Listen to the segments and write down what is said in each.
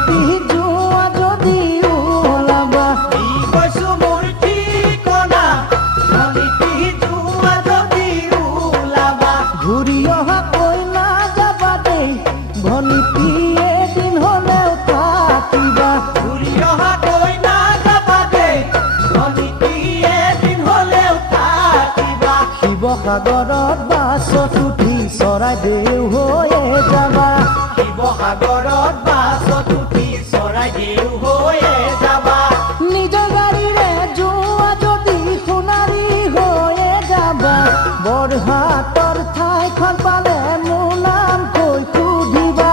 ভনিটি যোৱা যদি ওলাবা দি কৈছো মোৰ ঠিকনা ভনিটি যোৱা যদি ওলাবা ঘূৰি অহা কৈ নাযাবা দেই ভনিটি এদিন হ'লেও থাকিবা ঘূৰি অহা কৈ নাযাবা দেই ভনিটি এদিন হ'লেও থাকিবা শিৱসাগৰত বাছত উঠি চৰাইদেউ হৈয়ে যাবা শিৱসাগৰত বাছত উঠি চৰাইদেউ হৈয়ে যাবা নিজৰ গাড়ীৰে যোৱা যদি সোণাৰী হৈয়ে যাবা বৰহাটৰ ঠাইখন পালে মোৰ নাম কৈ সুধিবা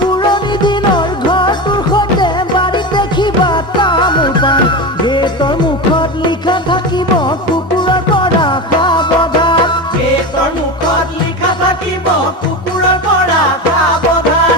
পুৰণি দিনৰ ঘৰটোৰ সৈতে বাৰীত দেখিবা তামোল পাণ গেটৰ মুখত লিখা থাকিব কুকুৰৰ পৰা সাৱধান গেটৰ মুখত লিখা থাকিব কুকুৰৰ পৰা সাৱধান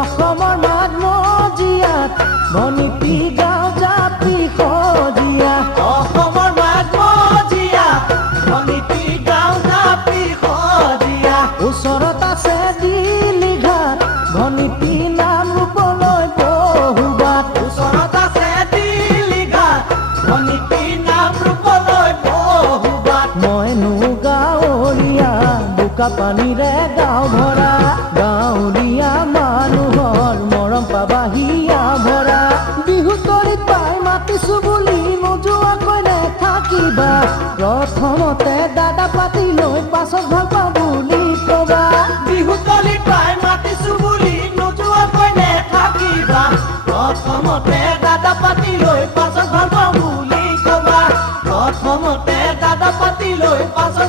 অসমৰ মাজমজিয়াত ভনিটি গাঁও জাপি সজিয়া অসমৰ মাজমজিয়াত ভনিটি গাঁও জাপি সজিয়া ওচৰত আছে দিলীঘাট ভনিটি নাম ৰূপলৈ বহুবাট ওচৰত আছে দিলীঘাট ভনিটি নাম ৰূপলৈ বহুবাট মইনো গাঁৱলীয়া বোকা পানীৰে গাঁও ভৰা গাঁৱলীয়া মানুহৰ মৰম পাবাহিয়া ভৰা বিহু তৰিত পাই মাতিছো বুলি নোযোৱাকৈ নেথাকিবা প্ৰথমতে দাদা পাতি লৈ পাছত ভাল পাওঁ বুলি কবা বিহু তলিত পাই মাতিছো বুলি নোযোৱাকৈ নেথাকিবা প্ৰথমতে দাদা পাতি লৈ পাছত ভাল পাওঁ বুলি কবা প্ৰথমতে দাদা পাতি লৈ পাছত